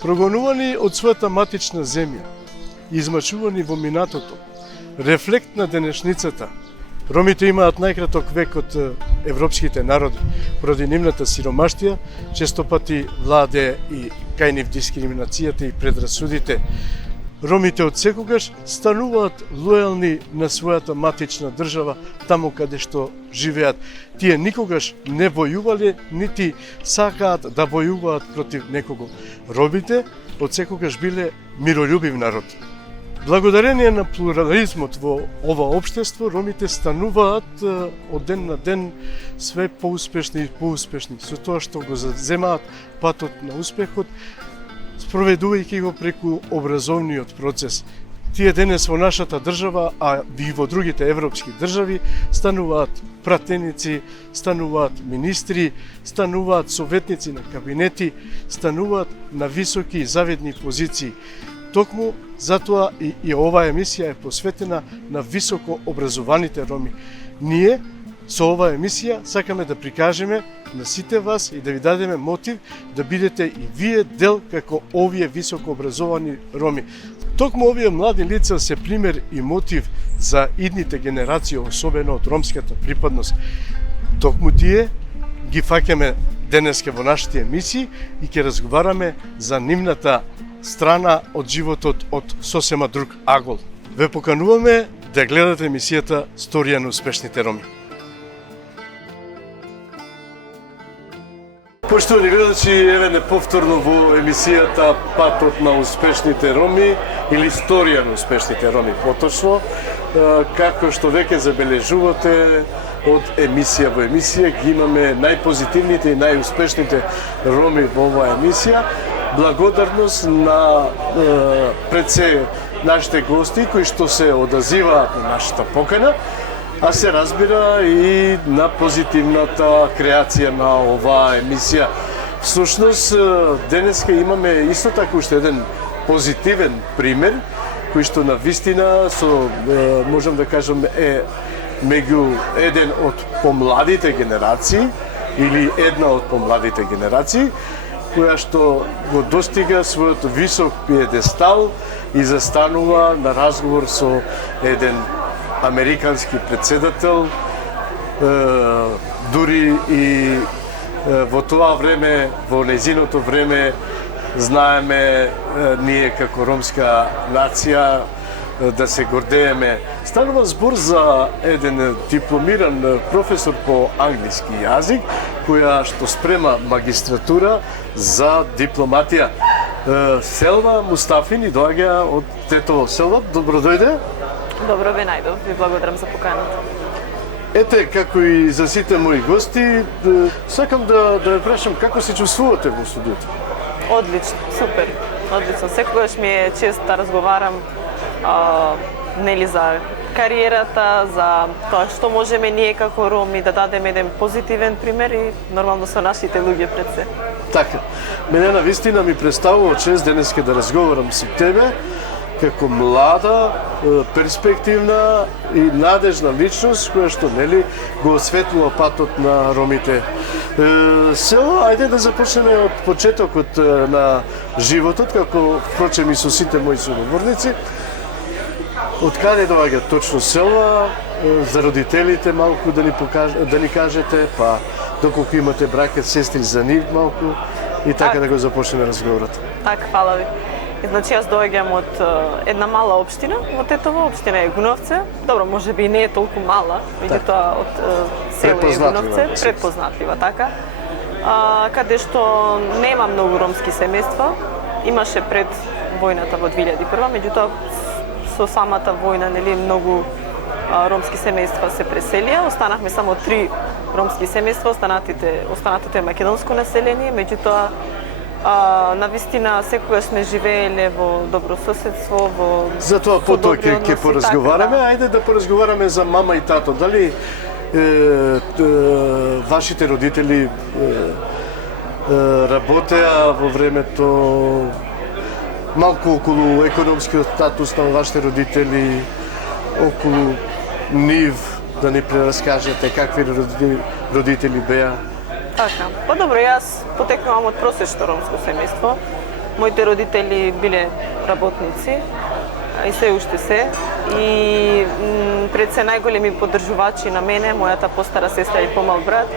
Прогонувани од својата матична земја, измачувани во минатото, рефлект на денешницата, ромите имаат најкраток век од европските народи, поради нивната сиромаштија, често пати владе и кај нив дискриминацијата и предрасудите. Ромите од секогаш стануваат лојални на својата матична држава, таму каде што живеат. Тие никогаш не војувале, нити сакаат да војуваат против некого. Ромите од секогаш биле миролюбив народ. Благодарение на плурализмот во ова општество, ромите стануваат од ден на ден све поуспешни и поуспешни, со тоа што го заземаат патот на успехот, спроведувајќи го преку образовниот процес. Тие денес во нашата држава, а и во другите европски држави, стануваат пратеници, стануваат министри, стануваат советници на кабинети, стануваат на високи и завидни позиции. Токму затоа и оваа емисија е посветена на високо образованите роми. Ние со оваа емисија сакаме да прикажеме на сите вас и да ви дадеме мотив да бидете и вие дел како овие високо образовани роми. Токму овие млади лица се пример и мотив за идните генерации, особено од ромската припадност. Токму тие ги фаќаме денеска во нашите емисии и ќе разговараме за нивната страна од животот од сосема друг агол. Ве покануваме да гледате емисијата Сторија на успешните роми. Поштовани гледачи, еве неповторно во емисијата Патот на успешните роми или Сторија на успешните роми поточно, како што веќе забележувате од емисија во емисија ги имаме најпозитивните и најуспешните роми во оваа емисија. Благодарност на пред се нашите гости кои што се одазиваат на нашата покана, а се разбира и на позитивната креација на оваа емисија. Всушност, денеска имаме исто така уште еден позитивен пример, кој што на вистина со можам да кажам е меѓу еден од помладите генерации или една од помладите генерации, која што го достига својот висок пиедестал и застанува на разговор со еден американски председател, дури и во тоа време, во нејзиното време, знаеме ние како ромска нација да се гордееме. Станува збор за еден дипломиран професор по англиски јазик, која што спрема магистратура за дипломатија. Селва Мустафи ни доаѓа од Тетово. Селва, добро дојде. Добро ве најдов, ви благодарам за поканата. Ете, како и за сите мои гости, сакам да ве прашам како се чувствувате во студиото? Одлично, супер, одлично. Секогаш ми е чест да разговарам нели за кариерата, за тоа што можеме ние како роми да дадеме еден позитивен пример и нормално со нашите луѓе пред се. Така, мене на вистина ми представува чест денеска да разговарам со тебе како млада, перспективна и надежна личност која што нели го осветлува патот на ромите. Село, ајде да започнеме од почетокот на животот, како впрочем и со сите мои соговорници. Од каде доаѓа точно Селва, за родителите малку да ни кажете, па доколку имате браќа, сестри за нив малку и така да го започнеме разговорот. Така, фала ви. Значи, јас доаѓам од една мала општина во Тетово, општина Егуновце. Добро, може би и не е толку мала, меѓутоа од село Егуновце, предпознатлива, така. Каде што нема многу ромски семејства, имаше пред војната во 2001, меѓутоа со самата војна, нели, многу ромски семејства се преселија, останахме само 3 ромски семејства, останатото е македонско население, меѓутоа на вистина секогаш сме живееле во добро соседство, во затоа потоа ќе поразговараме, така, да. Ајде да поразговараме за мама и тато. Дали вашите родители работеа во времето, малку околу економскиот статус на вашите родители, околу нив, да ни прераскажете какви родители беа? Така. Па добро, јас потекнувам од просечно ромско семејство. Моите родители биле работници и се уште се. И пред се најголеми поддржувачи на мене, мојата постара сестра и помал брат,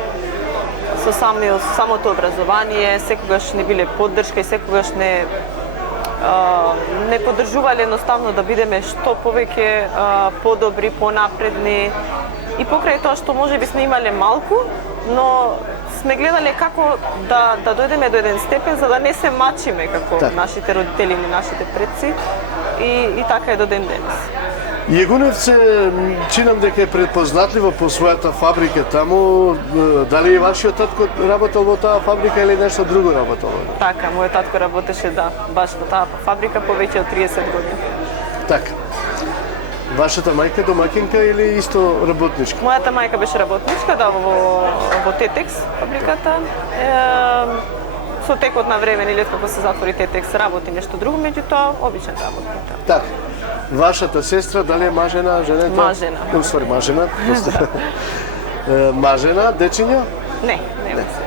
со самото образование, секогаш не биле поддршка и секогаш не поддржувале едноставно да бидеме што повеќе подобри, понапредни. И покрај тоа што можеби сме имале малку, но сме гледале како да дојдеме до еден степен за да не се мачиме како нашите родители или нашите предци. И така е до ден денес. Јегуневце, чинам дека е предпознатливо по својата фабрика таму. Дали и вашиот татко работел во таа фабрика или нешто друго работел? Така, мојот татко работеше баш во таа фабрика повеќе од 30 години. Така. Вашата мајка домакинка или исто работничка? Мојата мајка беше работничка, во Тетекс фабриката. Со текот на време, или како се затвори Тетекс, работи нешто друго, меѓутоа обичен работник. Така. Вашата сестра дали е мажена, женета? Мажена. Усвари, мажена. Мажена, дечиња? Не се.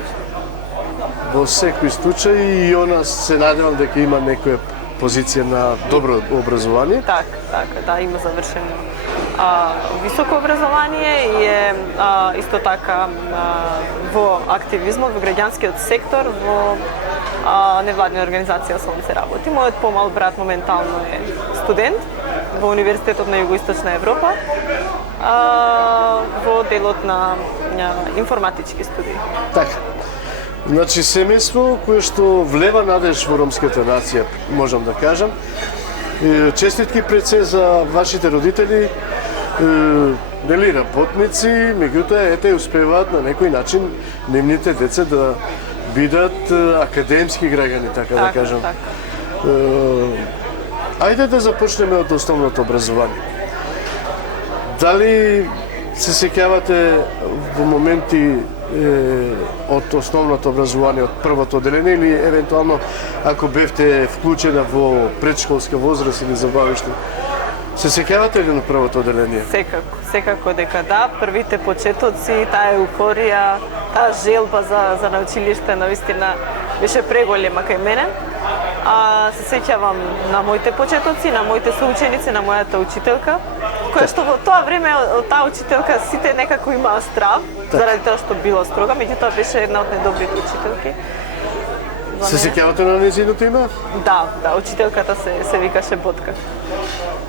Во секој случај и она се надевам дека има некоја позиција на добро образование. Така, има завршено високо образование и е исто така во активизмот, во граѓанскиот сектор, во невладина организација Сонце работи. Мојот помал брат моментално е студент во Универзитетот на Југоисточна Европа во делот на информатички студии. Така. Значи, семејство кое што влева надеж во ромската нација, можам да кажам. Честитки пред се за вашите родители, нели работници, меѓутоа ете успеваат на некој начин нивните деца да бидат академски граѓани, така да кажам. Ајде да започнеме од основното образование. Дали се сеќавате во моменти од основното образование, од првото одделение, или евентуално ако бевте вклучена во предшколска возраст или забавиште, се сеќавате ли на првото одделение? Секако дека да, првите почетоци, таа еуфорија, таа желба за на училиште навистина беше преголема кај мене. Се сеќавам на моите почетоци, на моите соученици, на мојата учителка, која што во тоа време од таа учителка сите некако имаа страв, заради тоа што била строга, меѓутоа беше една од најдобрите учителки. Се сеќавате на нејзиното име? Да, учителката се викаше Ботка.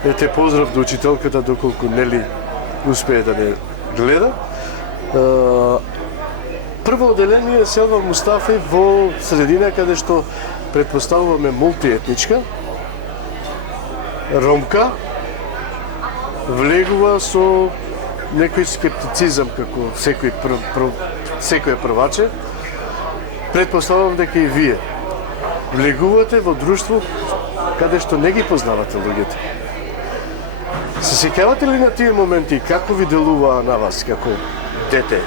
Ете, поздрав до учителката, доколку нели успее да не гледа. Прво одделение Селва Мустафи во средина каде што предпоставуваме мултиетничка, ромка, влегува со некој скептицизам како секој прваче. Предпоставувам дека и вие влегувате во друштво каде што не ги познавате луѓето. Се сеќавате ли на тие моменти како ви делуваа на вас како дете?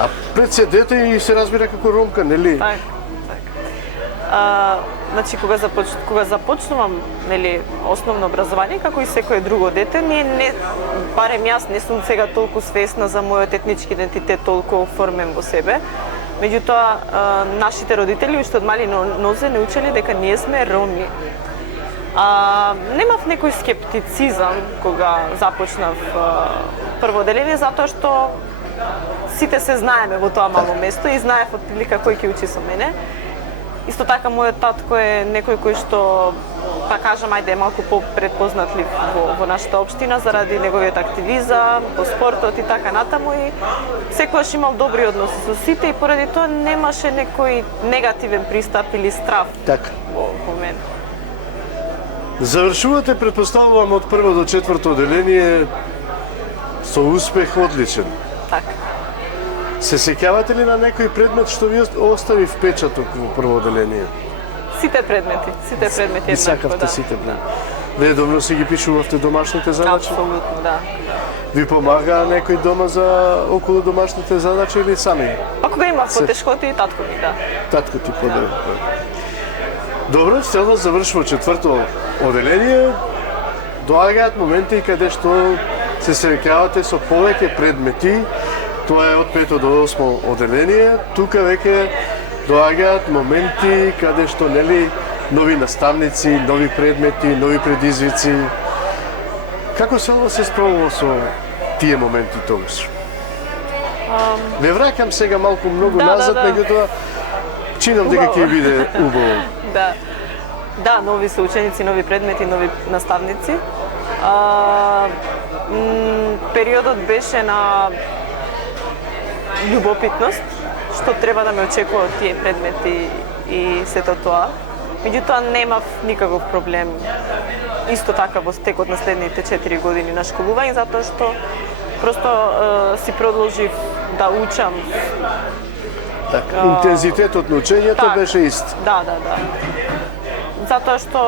А пред се дете и се разбира како ромка, нели? Така. Значи, кога започнувам, нели, основно образование, како и секое друго дете, барем јас не сум сега толку свесна за мојот етнички идентитет, толку оформен во себе. Меѓутоа, нашите родители уште од мали нозе не учели дека ние сме роми. Немав некој скептицизам кога започнав прво одделение, затоа што сите се знаеме во тоа мало место и знаев отприлика кој ќе учи со мене. Исто така, мојот татко е некој кој што, па кажам, ајде е малку попредпознатлив во нашата општина заради неговиот активизам, по спортот и така натаму, и секогаш имал добри односи со сите и поради тоа немаше некој негативен пристап или страв во мене. Завршувате, предпоставувам, од прво до четврто одделение со успех одличен. Така. Се сеќавате ли на некој предмет што ви остави впечаток во прво одделение? Сите предмети еднакво, и сакавте сите предмети. Редовно си ги пишувавте домашните задачи? Апсолутно, да. Ви помага некој дома за околу домашните задачи или сами? Па кога имав потешкоти, татко ми, да. Татко ти подобро. Добро, Стелна завршува четврто одделение. Доаѓаат моменти каде што се среќавате со повеќе предмети. Тоа е од 5 до 8 одделение. Тука веќе доаѓаат моменти каде што нели нови наставници, нови предмети, нови предизвици. Како се справува со тие моменти тогаш? Не враќам сега малку многу назад, меѓутоа чинам дека ќе биде убаво. Да, нови се ученици, нови предмети, нови наставници. Периодот беше на љубопитност, што треба да ме очекува од тие предмети и сето тоа. Меѓутоа немав никаков проблем исто така во текот на следните 4 години на школување, затоа што просто си продолжив да учам. Така, интензитетот на учењето беше ист. Да. Затоа што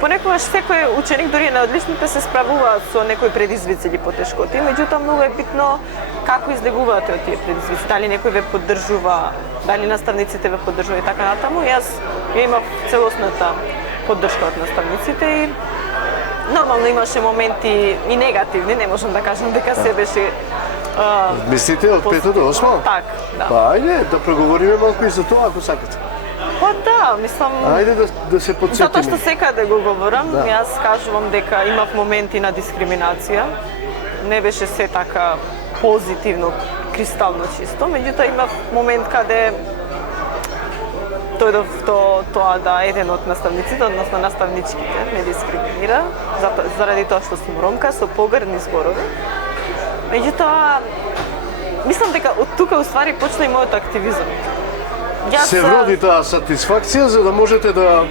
понекогаш секој ученик, дури наодличните, се справуваат со некои предизвици или потешкоти, меѓутоа многу е битно како излегувате од тие предизвици, дали некој ве поддржува, дали наставниците ве поддржуваат и така натаму. Јас ја имав целосната поддршка од наставниците и нормално имаше моменти и негативни, не можам да кажам дека се беше мислите од 5 до 8? Так, да. Па ајде да проговориме малку и за тоа ако сакате. Па да, мислам... Ајде да се потсетиме. Затоа што секаде го говорам, јас кажувам дека имав моменти на дискриминација. Не беше се така позитивно, кристално чисто, меѓутоа имав момент каде дојдов до тоа да еден од наставниците, односно наставничките, ме дискриминира, заради тоа што сум ромка, со погрдни зборови. Меѓутоа, мислам дека од тука уствари почна и мојот активизам. Се вроди таа сатисфакција за да можете да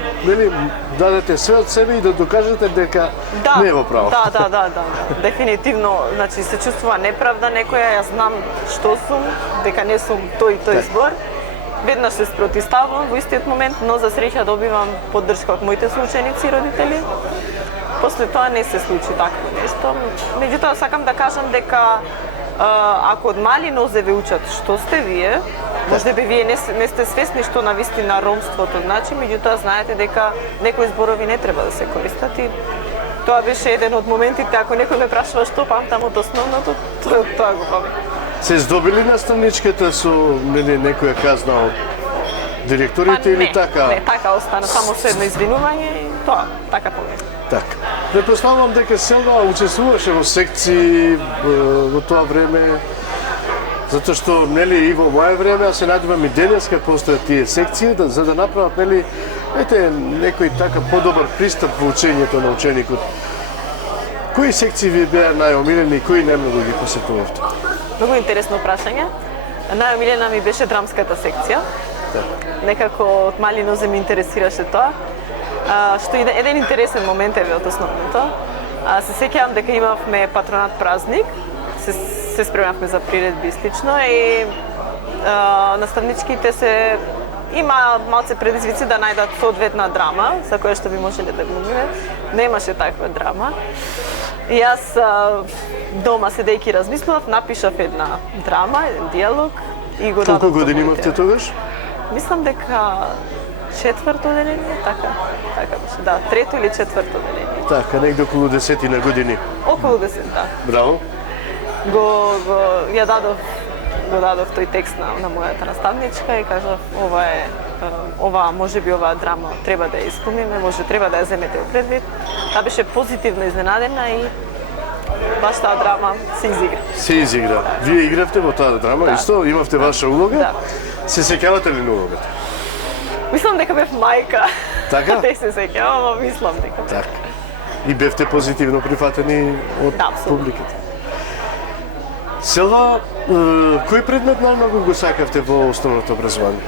дадете све од себе и да докажете дека не е во право. Да. Дефинитивно, значи се чувствува неправда некоја, јас знам што сум, дека не сум тој збор. Веднаш се спротивставувам во истиот момент, но за среќа добивам поддршка од моите соученици и родители. После тоа не се случи такво нешто. Меѓутоа сакам да кажам дека ако од мали нозе ве учат што сте вие, можеби вие не сте свесни што навистина ромството значи, меѓутоа знаете дека некои зборови не треба да се користат и тоа беше еден од моментите, ако некој ме прашува што памтам од основното, тоа го памтам. Се здобили наставничката со некоја казна од директорите или така? Не, така остана, само со едно извинување и тоа, така помислам. Така. Предпоставувам дека Селва учествуваше во секции во тоа време, затоа што и во моје време, а се надевам и денеска постојат тие секции за да направат некој така подобар пристап во учењето на ученикот. Кои секции ви беа најомилени и кои најмногу ги посетувавте? Многу интересно прашање. Најомилена ми беше драмската секција. Некако од мали нозе ме интересираше тоа. Што еден интересен момент е од основното. Се сеќавам дека имавме патронат празник, се спремавме за приредби и слично и наставничките има малце предизвици да најдат соодветна драма за која што би можеле да глумиме. Немаше таква драма. И јас дома седејќи размислував, напишав една драма, еден диалог и го дадов. Колку години имавте тогаш? Мислам дека четврто одделение, така беше, да, трето или четврто одделение. Така, негде околу 10 на години. Околу 10, да. Браво. Ја дадов тој текст на мојата наставничка и кажав, можеби оваа драма треба да ја исполниме, треба да ја земете во предвид. Таа беше позитивно изненадена и баш таа драма се изигра. Се изигра. Вие игравте во таа драма, исто? Имавте ваша улога? Да. Се сеќавате ли на улогата? Мислам дека бев мајка. Така? Те се сеќавам, ама мислам дека. Така. И бевте позитивно прифатени од публиката. Селва, кој предмет најмногу го сакавте во основното образование?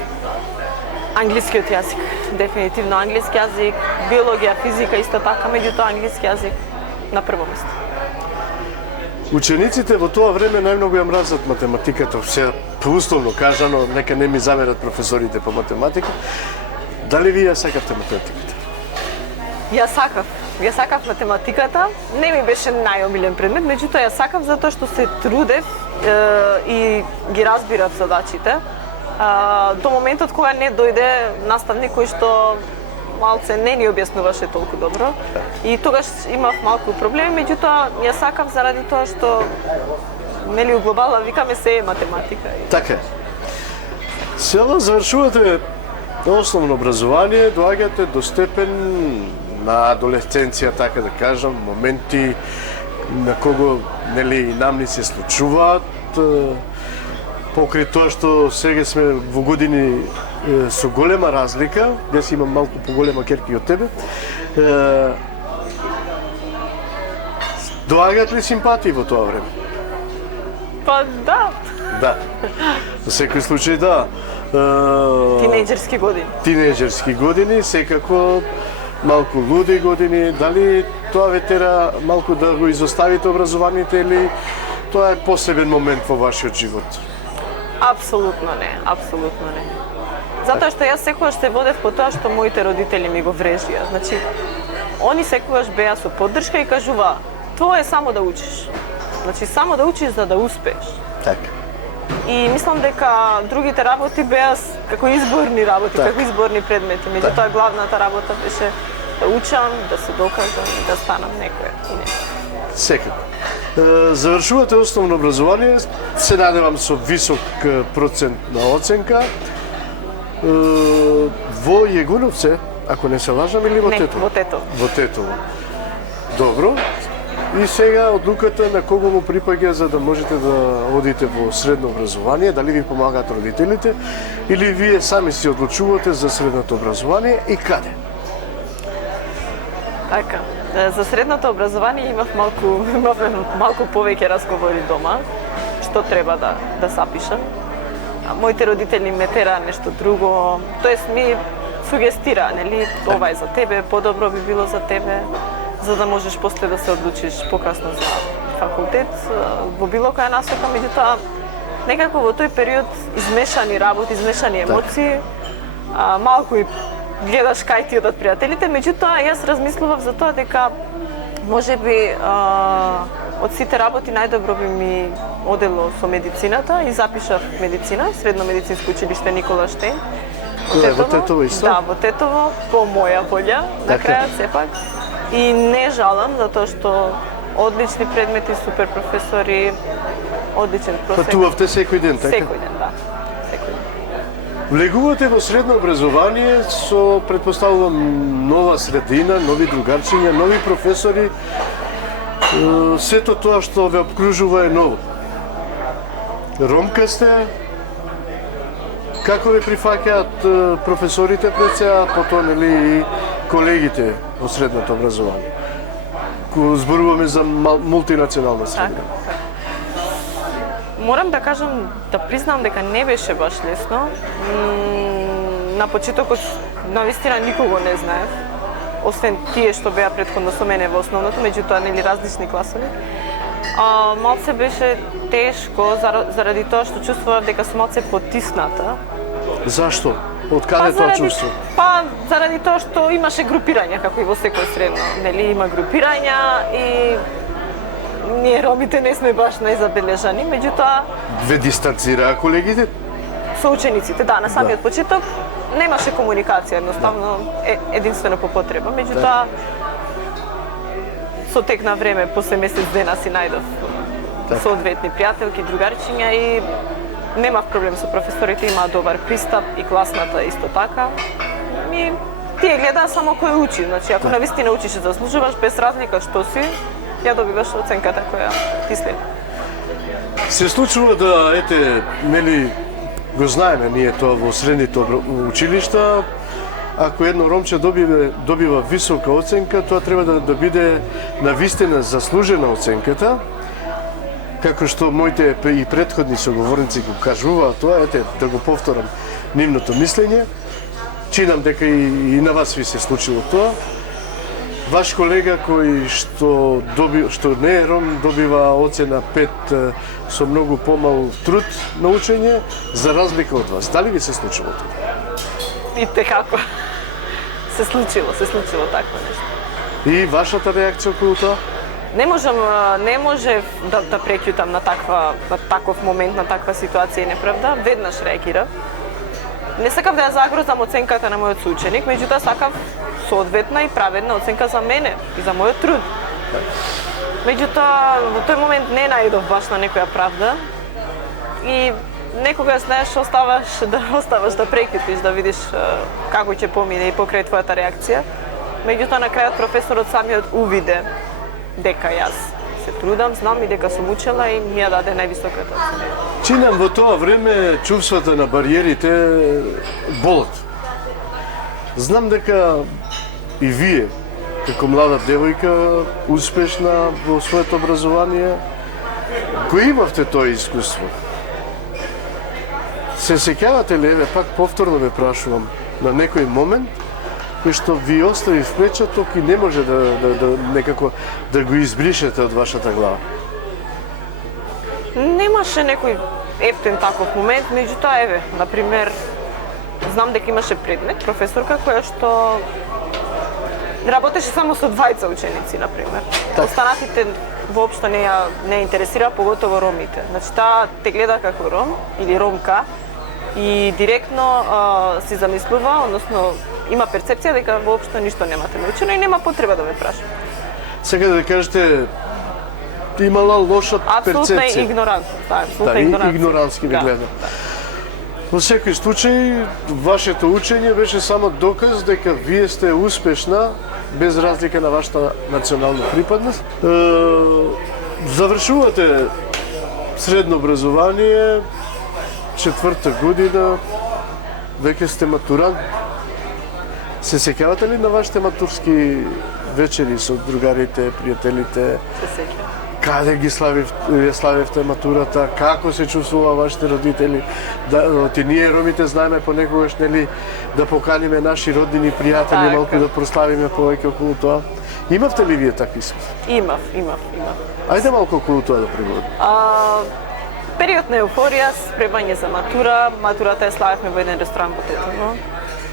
Англискиот јазик, дефинитивно англиски јазик, биологија, физика исто така, меѓутоа англиски јазик на прво место. Учениците во тоа време најмногу ја мразат математиката, се условно кажано, нека не ми замерат професорите по математика. Дали вие сакавте математиката? Ја сакав математиката, не ми беше најомилен предмет, меѓутоа ја сакав затоа што се трудев и ги разбирав задачите. До моментот кога не дојде наставник кој што малце не ни објаснуваше толку добро и тогаш имав малку проблеми, меѓутоа ја сакав заради тоа што у глобала викаме се е математика. Така е. Сега завршувате основно образование, доаѓате до степен на адолесценција, така да кажам, моменти на кого нели и нам ни се случуваат, покрај тоа што сега сме во години со голема разлика, јас имам малку поголема керки од тебе, доаѓаат ли симпатии во тоа време? Па да. Да. Во секој случај да. Тинејџерски години. Тинејџерски години, секако малку луди години. Дали тоа ве тера малку да го изоставите образованието или тоа е посебен момент во вашиот живот? Апсолутно не, апсолутно не. Затоа што јас секогаш се водев по тоа што моите родители ми го врежија. Значи, они секогаш беа со поддршка и кажуваа: "Тоа е само да учиш." Значи, само да учиш за да успееш. Така. И мислам дека другите работи беа како изборни работи, Так. како изборни предмети. Меѓутоа главната работа беше да учам, да се докажам и да станам некоја и нешто. Секако. Завршувате основно образование, се надевам со висок процент на оценка. Во Јегуновце, ако не се лажам, или во Не, Тетово? во Тетово. Во Тетово. Добро. И сега одлуката на кого му припаѓа за да можете да одите во средно образование, дали ви помагаат родителите или вие сами си одлучувате за средното образование и каде? Така. За средното образование имавме малку повеќе разговори дома, што треба да запишам. Моите родители ме тераа нешто друго, тоест ми сугестираа, нели, ова е за тебе, подобро би било за тебе, за да можеш после да се одлучиш покасно за факултет, во било која насока, меѓутоа некако во тој период измешани работи, измешани емоции, малку и гледаш кај ти одат пријателите, меѓутоа јас размислував за тоа дека можеби од сите работи најдобро би ми одело со медицината и запишав медицина, Средно медицинско училиште Никола Штејн. Во Тетово исто? Да, во Тетово, по моја волја, на крајот сепак. И не жалам, затоа што одлични предмети, супер професори, одличен просек. Патувавте секој ден, така? Секој ден, да. Секој ден. Влегувате во средно образование со, предпоставувам, нова средина, нови другарчиња, нови професори. Сето тоа што ве обкружува е ново. Ромка сте, како ве прифаќаат професорите пред сега, потоа нели и колегите во средното образование? Зборуваме за мултинационална средина. Така. Морам да кажам, да признам дека не беше баш лесно. На почетокот навистина никого не знаев, освен тие што беа претходно со мене во основното, меѓутоа нели различни класови. Малце беше тешко заради тоа што чувствував дека сум малце потисната. Зашто? Од каде тоа чувство? Па заради тоа што имаше групирања, како и во секој средно, нели има групирања и ние ромите не сме баш најзабележани, меѓутоа Ве дистанцираа колегите? со учениците, да, на самиот почеток немаше комуникација, едноставно единствено по потреба, меѓутоа со тек на време, после месец дена си најдов соодветни пријателки, другарчиња и немав проблем со професорите, имаа добар пристап и класната исто така. И тие глеdaa само кој учи, значи ако навистина учиш и заслужуваш без разлика што си, ја добиваш оценката која ти следи. Се случува да, ете, нели, го знаеме ние тоа во средните училишта, ако едно ромче добива висока оценка, тоа треба да биде навистина заслужена оценката, како што моите и претходни соговорници го кажуваат тоа, ете, да го повторам нивното мислење, чинам дека и на вас ви се случило тоа. Ваш колега кој што не е ром добива оцена 5 со многу помал труд на учење, за разлика од вас. Дали ви се случило тоа? И како се случило такво нешто. И вашата реакција околу тоа? Не можев да преќутам на таков момент, на таква ситуација и неправда. Веднаш реагирав. Не сакав да ја загрозам оценката на мојот соученик, меѓутоа сакав соодветна и праведна оценка за мене и за мојот труд. Меѓутоа, во тој момент не најдов баш на некоја правда и некогаш знаеш оставаш да прекипиш, да видиш како ќе помине и покрај твојата реакција. Меѓутоа на крајот професорот самиот увиде дека јас се трудам, знам и дека сум учела и ми ја даде највисоката оценка. Чинам во тоа време чувствата на бариерите болат. Знам дека и вие, како млада девојка, успешна во своето образование, го имавте тоа искуство. Се сеќавате ли, еве, пак повторно ве прашувам, на некој момент кој што ви остави впечаток и не може некако да го избришете од вашата глава? Немаше некој ептен таков момент, меѓутоа, еве, например, знам дека имаше предмет, професорка која што работеше само со двајца ученици, например. Останатите воопшто не ја интересира, поготово ромите. Значи, таа те гледа како ром или ромка и директно си замислува, односно има перцепција дека воопшто ништо немате научено и нема потреба да ме праша. Сега да кажете, имала лоша перцепција. Апсолутна игнорантност, да, апсолутна игнорантност. Игнорантски ви гледа. Во секој случај, вашето учење беше само доказ дека вие сте успешна, без разлика на вашата национална припадност. Завршувате средно образование, 4-та година, веќе сте матурант. Се сеќавате ли на вашите матурски вечери со другарите, пријателите? Се сеќавам. Каде ги славевте матурата, како се чувствува вашите родители? Ние ромите знаеме понекогаш, нели, да поканиме наши роднини, пријатели, малку да прославиме повеќе околу тоа. Имавте ли вие такви искуства? Имав. Ајде малку околу тоа да преговориме. Период на еуфорија, спремање за матура. Матурата ја славевме во еден ресторан во Тетово.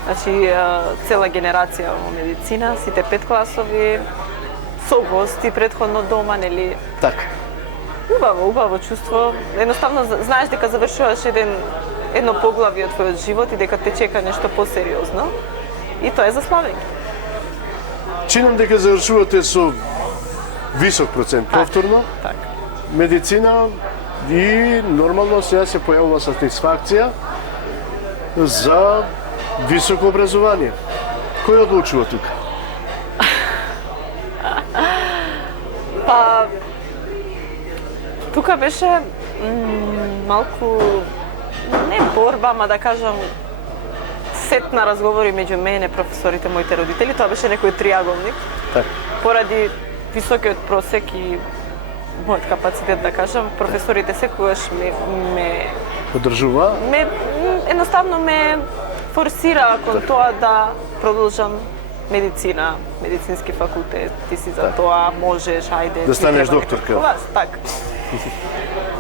Значи, цела генерација во медицина, сите 5 класови, со гости предходно дома, нели? Така. Убаво чувство. Едноставно знаеш дека завршуваш едно поглавје од твојот живот и дека те чека нешто посериозно. И тоа е за славење. Чинам дека завршувате со висок процент повторно. Така. Медицина и нормално сега се појавува сатисфакција за високо образование. Кој одлучува тука? Па, тука беше малку, не борба, ама да кажам, сет на разговори меѓу мене, професорите, моите родители. Тоа беше некој триаголник. Така. Поради високиот просек и мојот капацитет, да кажам, професорите секогаш ме Подржува? Едноставно ме форсира кон тоа да продолжам медицина, медицински факултет, ти си за тоа, можеш, ајде. Да станеш докторка. Така.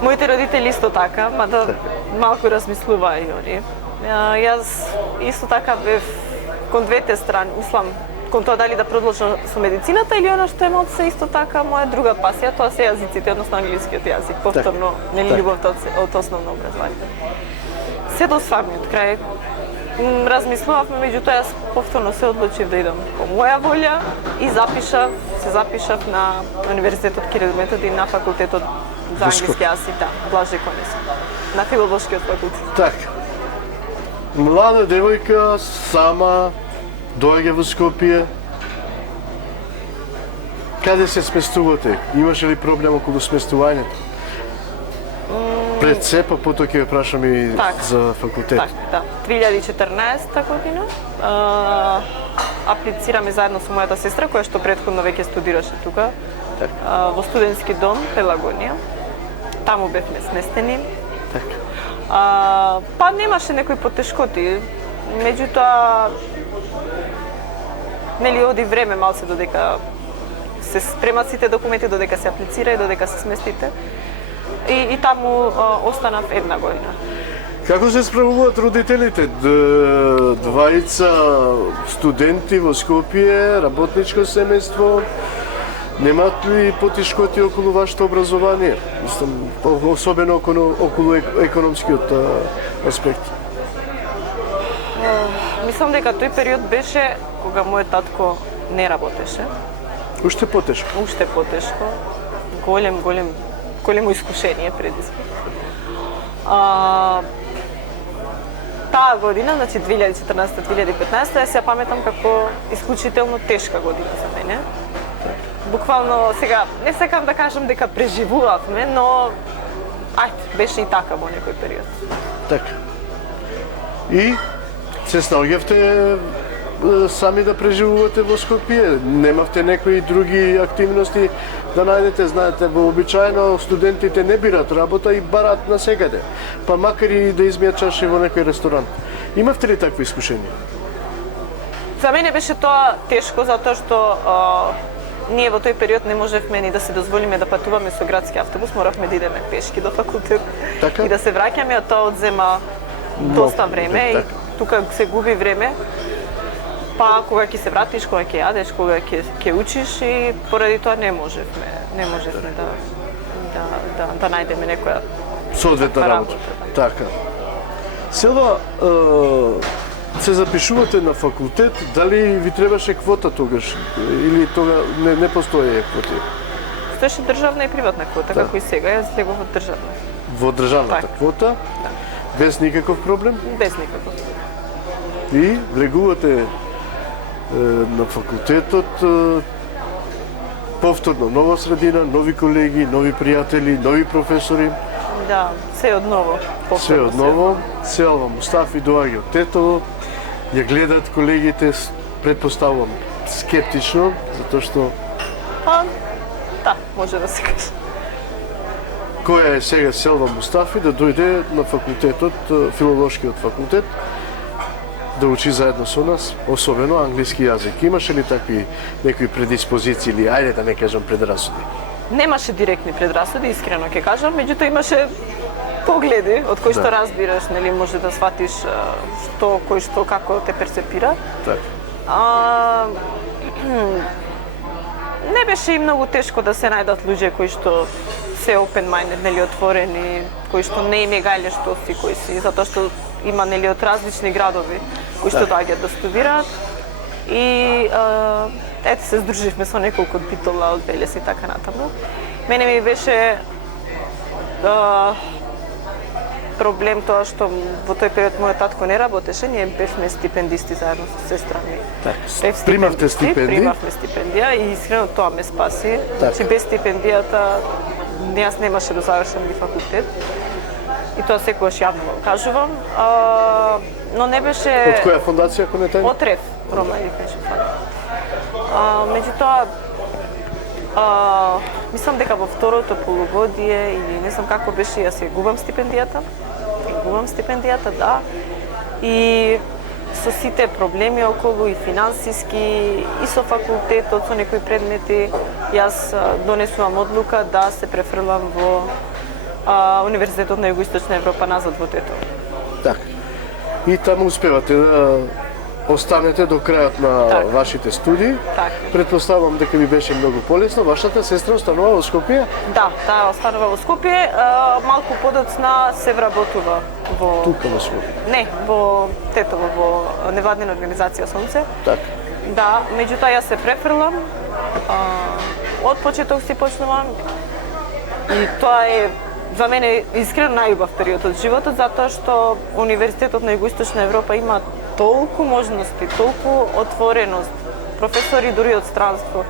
Моите родители исто така, мада малку размислуваа и они. Јас исто така бев кон двете страни, мислам, кон тоа дали да продолжам со медицината или она што е малце исто така моја друга пасија, тоа се јазиците, односно англискиот јазик, повторно, нели љубовта од основно образование. Се до самиот крај размислувавме, меѓутоа јас повторно се одлучив да идам по моја волја и се запишав на Универзитетот Кирил и Методи на факултетот за англиски јазик, Блаже Конесо, на филолошкиот факултет. Така. Млада девојка сама доаѓа во Скопје. Каде се сместувате? Имаше ли проблем околу сместувањето? Пред се, па потоа ќе ве прашам и за факултет. Така, 2014 година аплицираме заедно со мојата сестра, која што претходно веќе студираше тука, во студентски дом Пелагонија. Таму бевме сместени. Па немаше некои потешкоти, меѓутоа нели оди време малце додека се спремат сите документи, додека се аплицира и додека се сместите. И таму останав една година. Како се справуваат родителите? Двајца студенти во Скопје, работничко семејство, немаат ли потешкоти околу вашето образование? Мислам, особено околу економскиот аспект. Мислам дека тој период беше кога мојот татко не работеше. Уште потешко? Уште потешко. Големо искушение предизвик. Таа година, значи 2014-2015, јас ја паметам како исклучително тешка година за мене. Буквално сега, не сакам да кажам дека преживувавме, но беше и така во некој период. Така. И се снаоѓавте сами да преживувате во Скопје? Немавте некои други активности да најдете? Знаете, вообичаено студентите не бират работа и барат на секаде, па макар и да измијат чаши во некој ресторант. Имавте ли такви искушенија? За мене беше тоа тешко, затоа што ние во тој период не можевме ни да се дозволиме да патуваме со градски автобус, моравме да идеме пешки до факултет Така? и да се враќаме, а тоа одзема доста време и тука се губи време. Па кога ќе се вратиш, кога ќе јадеш, кога ќе учиш и поради тоа не можевме да најдеме некоја соодветна работа. Така. Силва, се запишувате на факултет, дали ви требаше квота тогаш или тога не постоje квоти? Стоеше државна и приватна квота, како и сега, јас легов во државна. Во државната квота? Без никаков проблем? Без никаков. И влегувате на факултетот, повторно нова средина, нови колеги, нови пријатели, нови професори. Да, се од ново. Се од ново. Селва Мустафи доаѓа од Тетово. Ја гледат колегите, предпоставувам, скептично, затоа што... Да, може да се каже. Која е сега Селва Мустафи да дојде на факултетот, филолошкиот факултет, да учи заедно со нас, особено англиски јазик. Имаше ли такви некои предиспозиции или, ајде да не кажам, предрасуди? Немаше директни предрасуди, искрено ќе кажам, меѓутоа имаше погледи од кои што разбираш, нели, може да сватиш што, кој што, како те перцепира. Така. Не беше и многу тешко да се најдат луѓе кои што се open-minded, нели, отворени, кои што не им е гајле што си, кои си, затоа што има, нели, од различни градови кои што доаѓаат да студираат. И ете се здруживме со неколку од Битола, од Велес и така натаму. Мене ми беше проблем тоа што во тој период мојот татко не работеше, ние бевме стипендисти заедно со сестра ми. Примавте стипендија? Примавме стипендија и искрено тоа ме спаси. Значи без стипендијата јас немаше да завршам ни факултет. И тоа секогаш јавно кажувам. Но не беше... Од која фондација, ако не тајна? Од РЕФ, Рома Education Fund. Меѓутоа, мислам дека во второто полугодие или не знам како беше, јас ја губам стипендијата. Да. И со сите проблеми околу и финансиски, и со факултетот, со некои предмети, јас донесувам одлука да се префрлам во Универзитетот на Југоисточна Европа назад во Тетово. Така. И таму успевате да останете до крајот на вашите студии. Так. Предпоставувам дека ви беше многу полесно. Вашата сестра останува во Скопје? Да, таа останува во Скопје. Малку подоцна се вработува во... Тука во Скопје? Не, во Тетово, во невладина организација Сонце. Така. Да, меѓутоа јас се префрлам. Од почеток си почнувам. И тоа е за мене искрено најубав период од животот, затоа што Универзитетот на Југоисточна Европа има толку можности, толку отвореност, професори дури од странство,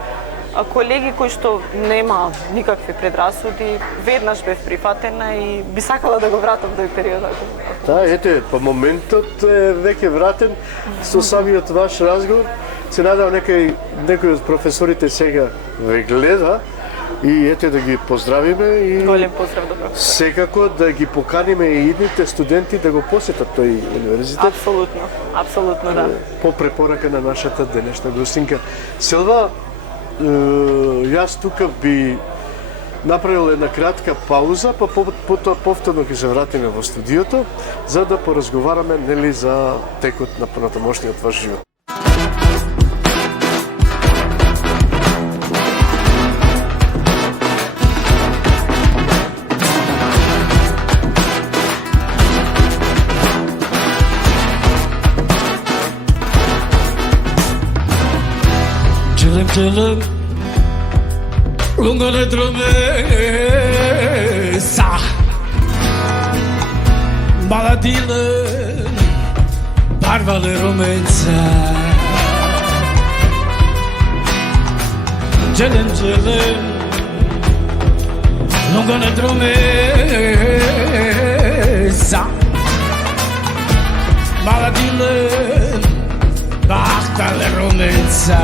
колеги кои што нема никакви предрасуди, веднаш бев прифатена и би сакала да го вратам тој период. Да, ете, по моментот е веќе вратен со самиот ваш разговор. Се надевам некој од професорите сега ве гледа и ете да ги поздравиме и голем поздрав до професор. Секако да ги поканиме и идните студенти да го посетат тој универзитет. Апсолутно, да. По препорака на нашата денешна гостинка. Силва, јас тука би направил една кратка пауза, па потоа повторно ќе се вратиме во студиото за да поразговараме, нели, за текот на понатамошниот ваш живот. Chillin', lungo le promessa. dilă, barvale rumența. Gelem, lungă ne drumeza. Mala dilă, bahtale rumența.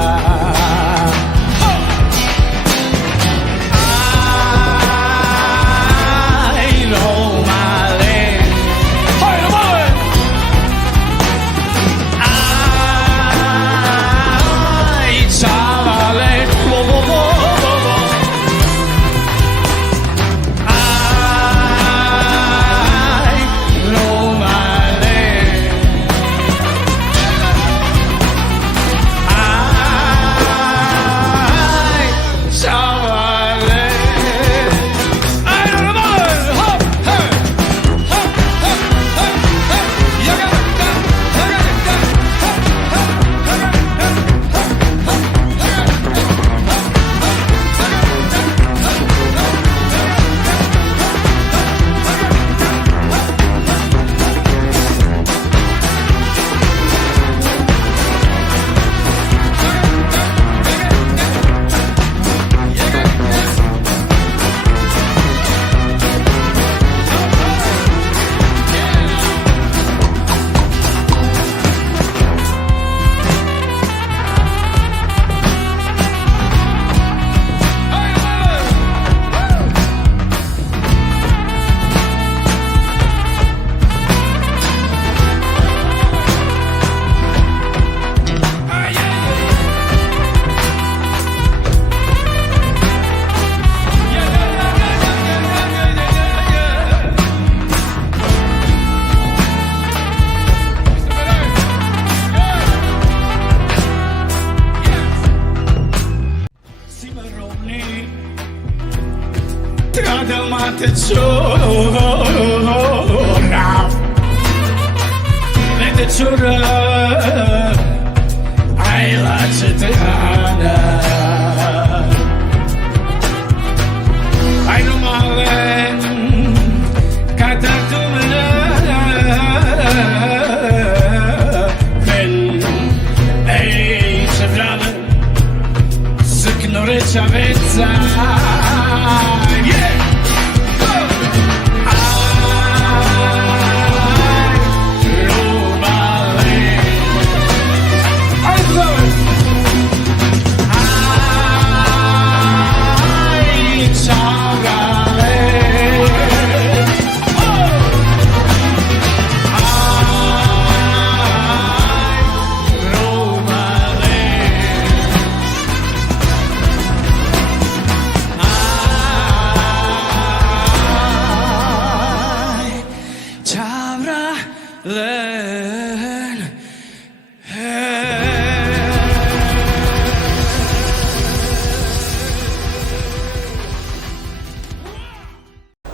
Tradamate ciora, vede ciora, ai la cetana, ai no male, catato ven, ei se vrane, sicnore ciavezza.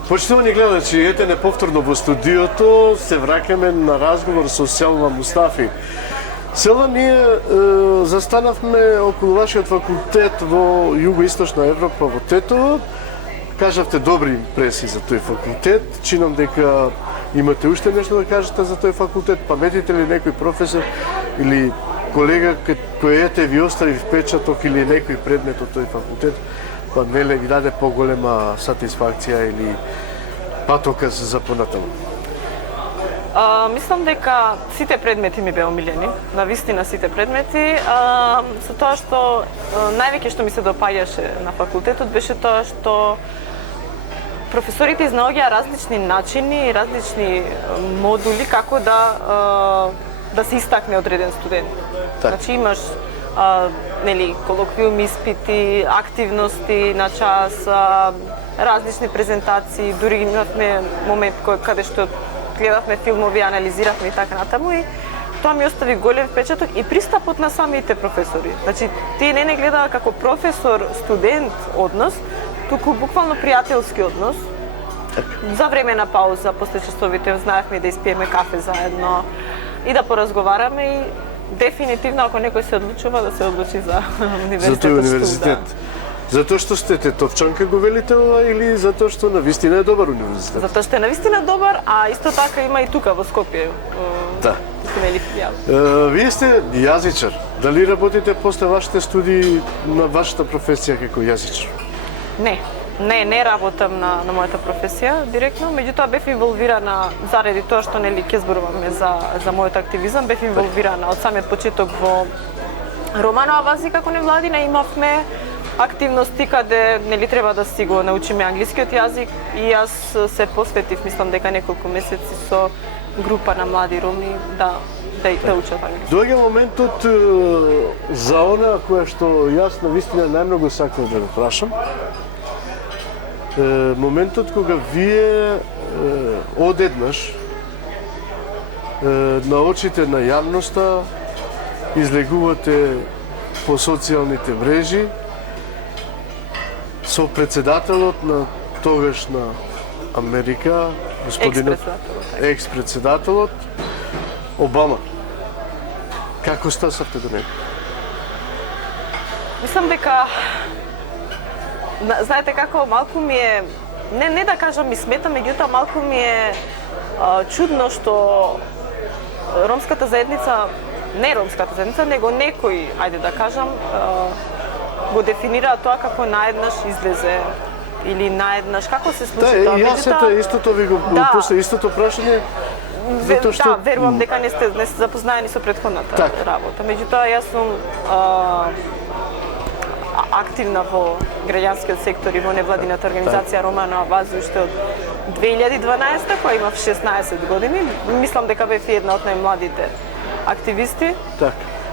Почитувани гледачи, ете неповторно во студиото се враќаме на разговор со Селма Мустафи. Селма, ние застанавме околу вашиот факултет во Југоисточна Европа, во Тетово. Кажавте добри импресии за тој факултет. Чинам дека имате уште нешто да кажете за тој факултет. Паметите ли некој професор или колега кој ете ви остави впечаток или некој предмет од тој факултет, па неле ви даде поголема сатисфакција или патоказ за понатаму? Мислам дека сите предмети ми беа омилени, на вистина сите предмети, со тоа што највеќе што ми се допаѓаше на факултетот беше тоа што професорите изнаоѓаа различни начини и различни модули како да се истакне одреден студент. Так. Значи имаш нели колоквиум испити, активности на час, различни презентации, дури имавме момент каде што гледавме филмови, анализиравме и така натаму и тоа ми остави голем впечаток и пристапот на самите професори. Значи, тие не гледаа како професор-студент однос, туку буквално пријателски однос. За време на пауза, после часовите, знаевме да испиеме кафе заедно и да поразговараме и дефинитивно, ако некој се одлучува, да се одлучи за универзитетот. За тој универзитет. Затоа што сте тетовчанка го велите ова или затоа што навистина е добар универзитет? Затоа што е навистина добар, а исто така има и тука во Скопје. Да. Нели филијал. Вие сте јазичар. Дали работите после вашите студии на вашата професија како јазичар? Не работам на мојата професија директно, меѓутоа бев инволвирана заради тоа што нели ќе зборуваме за мојот активизам, бев инволвирана од самиот почеток во Романова бази како невладина, имавме активности каде нели треба да си го научиме англискиот јазик и јас се посветив, мислам дека неколку месеци со група на млади роми да учат англиски. Доаѓа моментот за она кое што јас навистина најмногу сакам да го прашам. Моментот кога вие одеднаш на очите на јавноста излегувате по социјалните мрежи со председателот на тогашна Америка, господинот екс-председателот Обама. Како стасавте до него? Мислам дека знаете како малку ми е не да кажам ми смета, меѓутоа малку ми е чудно што ромската заедница, не ромската заедница, него некој, ајде да кажам, го дефинира тоа како наеднаш излезе или наеднаш, како се случи тоа? Да, јас истото ви го после истото прашање. Затоа што верувам дека не сте запознаени со претходната работа. Меѓутоа јас сум активна во граѓанскиот сектор и во невладината организација Романова бази уште од 2012, која имав 16 години. Мислам дека бев една од најмладите активисти.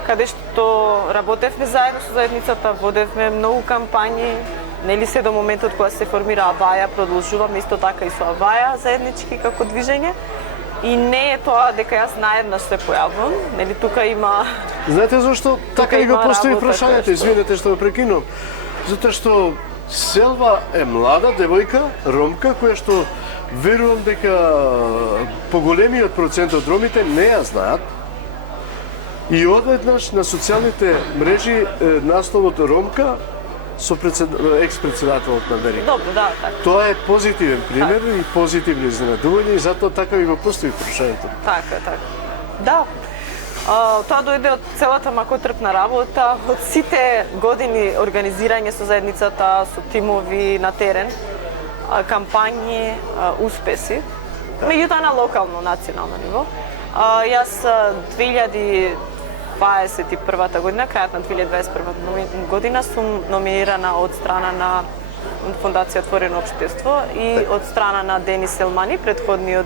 Каде што работевме заедно со заедницата, водевме многу кампањи, нели се до моментот кога се формира Аваја, продолжуваме исто така и со Аваја заеднички како движење. И не е тоа дека јас наеднаш се појавувам, нели тука има. Знаете зашто така и го постави прашањето, извинете што го прекинувам. Затоа што Селва е млада девојка, ромка, која што верувам дека поголемиот процент од ромите не ја знаат. И одеднаш на социјалните мрежи насловот ромка со екс-председателот на Америка. Добро, да, така. Тоа е позитивен пример и позитивно изненадување и затоа така ви го постави прашањето. Така. Да. Тоа дојде од целата макотрпна работа, од сите години организирање со заедницата, со тимови на терен, кампањи, успеси, меѓутоа на локално, национално ниво. Јас 2021 година, крајот на 2021 година, сум номинирана од страна на Фондација Отворено општество и од страна на Денис Селмани, претходниот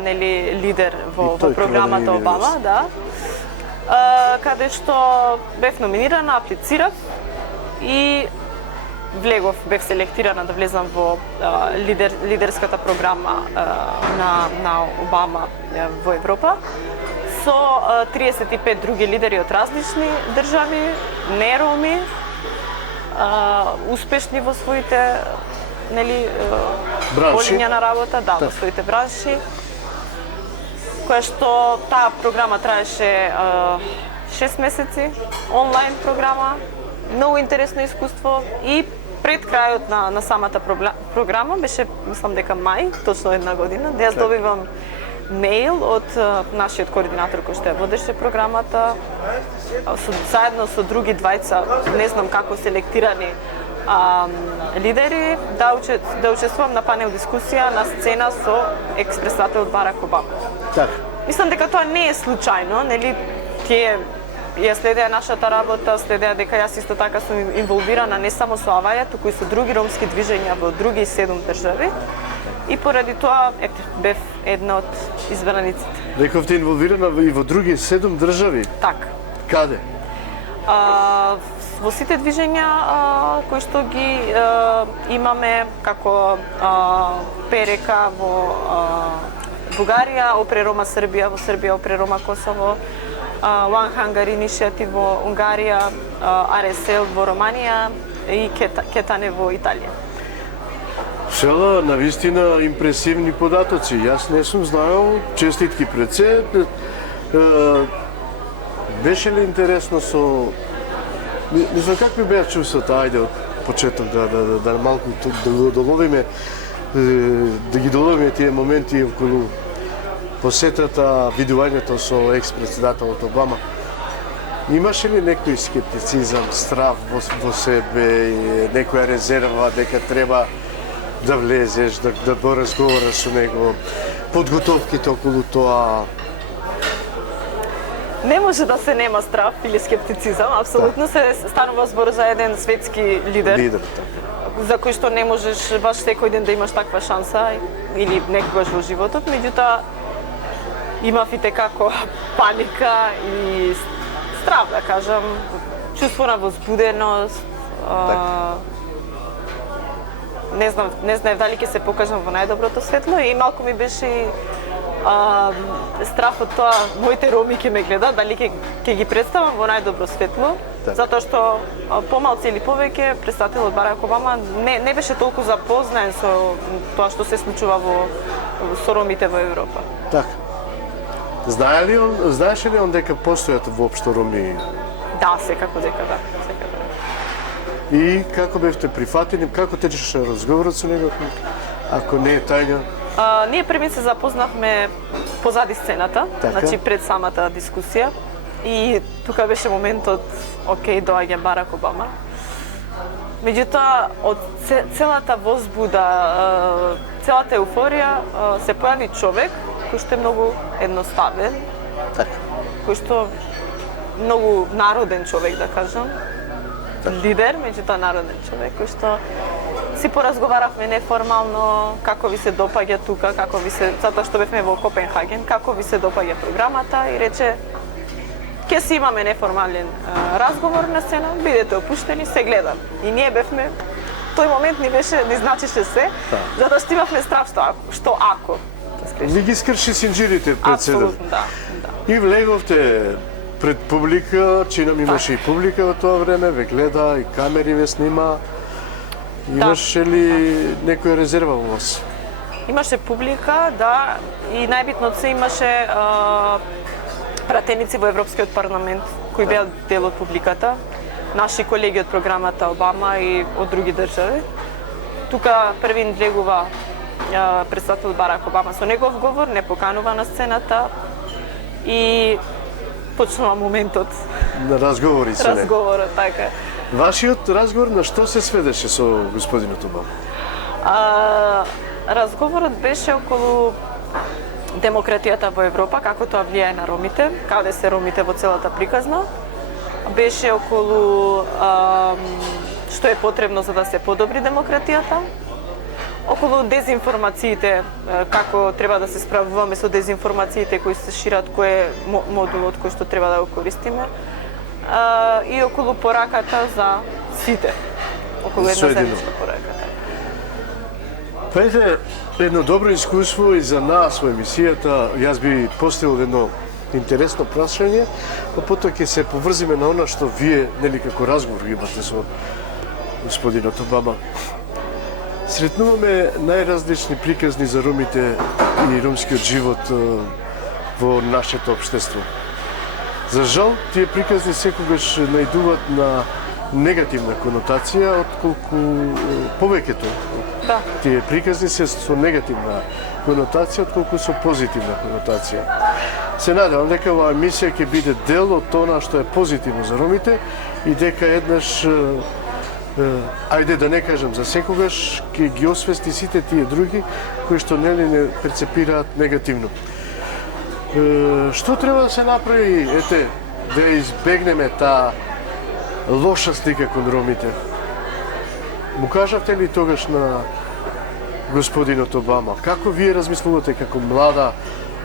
нели лидер во програмата Обама, да. Каде што бев номинирана, аплицирав и бев селектирана да влезам во лидерската програма на Обама во Европа со 35 други лидери од различни држави, не роми, успешни во своите нели полиња на работа, во своите бранши, која што таа програма траеше 6 месеци, онлайн програма, многу интересно искуство и пред крајот на самата програма, беше, мислам дека мај, точно една година, да јас добивам мејл од нашиот координатор кој што ја водеше програмата, заедно со други двајца, не знам како селектирани лидери, да учествувам на панел дискусија на сцена со екс-председател Барак Обама. Мислам дека тоа не е случајно, нели, тие ја следеа нашата работа, следеа дека јас исто така сум инволвирана не само со Аваја, туку и со други ромски движења во други 7 држави. И поради тоа, бев една од избраниците. Рековте инволвирана и во други 7 држави? Така. Каде? Во сите движења кои што ги имаме, како ПРК во Бугарија, Опре Рома Србија, во Србија Опре Рома Косово, One Hunger Initiative во Унгарија, RSL во Романија и Кетане во Италија. Села, навистина импресивни податоци. Јас не сум знаел, честитки пред се. Беше ли интересно со... Не знам как ми беа чувствата, ајде, почеток да малку да го доловиме, да ги доловиме тие моменти околу посетата, видувањето со екс-председателот Обама. Имаше ли некој скептицизам, страв во себе, некоја резерва дека треба да влезеш, да поразговараш со него, подготовките околу тоа? Не може да се нема страв или скептицизам, апсолутно се станува збор за еден светски лидер. За кој што не можеш баш секој ден да имаш таква шанса или некогаш во животот, меѓутоа имав и tekako паника и страв, да кажам, чувство на возбуденост. Не знаев дали ќе се покажам во најдоброто светло и малку ми беше страф од тоа моите роми ќе ме гледат, дали ќе ги представам во најдобро светло, затоа што помалку или повеќе председателот Барак Обама не беше толку запознаен со тоа што се случува со ромите во Европа. Така. Знаеше ли он дека постојат воопшто роми? Да, секако дека да. И како бевте прифатени, како течеше разговорот со него, ако не е тајна? Ние први се запознавме позади сцената, значи пред самата дискусија. И тука беше моментот, окей, доаѓа Барак Обама. Меѓутоа, од целата возбуда, целата еуфорија, се појави човек кој што е многу едноставен, кој што многу народен човек, да кажам, лидер, меѓутоа народен човек, кој што си поразговаравме неформално, како ви се допаѓа тука, затоа што бевме во Копенхаген, како ви се допаѓа програмата и рече ќе си имаме неформален разговор на сцена, бидете опуштени, се гледам. И ние бевме, тој момент ни значеше се, затоа што имавме страв што ако. Не ги скрши синџирите пред седем. Апсолутно, да. И влеговте пред публика, чинам имаше и публика во тоа време, ве гледа, и камери ве снима. Имаше ли некоја резерва во вас? Имаше публика, да, и најбитно се имаше пратеници во Европскиот парламент, кои беа дел од публиката, наши колеги од програмата Обама и од други држави. Тука први влегува председател Барак Обама со негов говор, не поканува на сцената и почнува моментот на разговори со него. Разговорот, така. Вашиот разговор на што се сведеше со господинот Обама? Разговорот беше околу демократијата во Европа, како тоа влијае на ромите, каде се ромите во целата приказна. Беше околу што е потребно за да се подобри демократијата, околу дезинформациите, како треба да се справуваме со дезинформациите кои се шират, кој е модулот кој што треба да го користиме, и околу пораката за сите, околу една заедничка порака. Пајте, едно добро искуство и за нас во емисијата. Јас би поставил едно интересно прашање, а потоа ќе се поврзиме на она што вие, нели, како разговор имате со господинот Обама. Сретнуваме најразлични приказни за ромите и ромскиот живот во нашето општество. За жал, тие приказни секогаш најдуваат на негативна конотација, отколку повеќето. Да. Тие приказни се со негативна конотација, отколку со позитивна конотација. Се надевам дека оваа емисија ќе биде дел од тоа што е позитивно за ромите и дека еднаш, ајде да не кажам за секогаш, ќе ги освести сите тие други кои што не перцепираат негативно. Што треба да се направи, да избегнеме таа лоша слика кон ромите? Му кажавте ли тогаш на господинот Обама, како вие размислувате како млада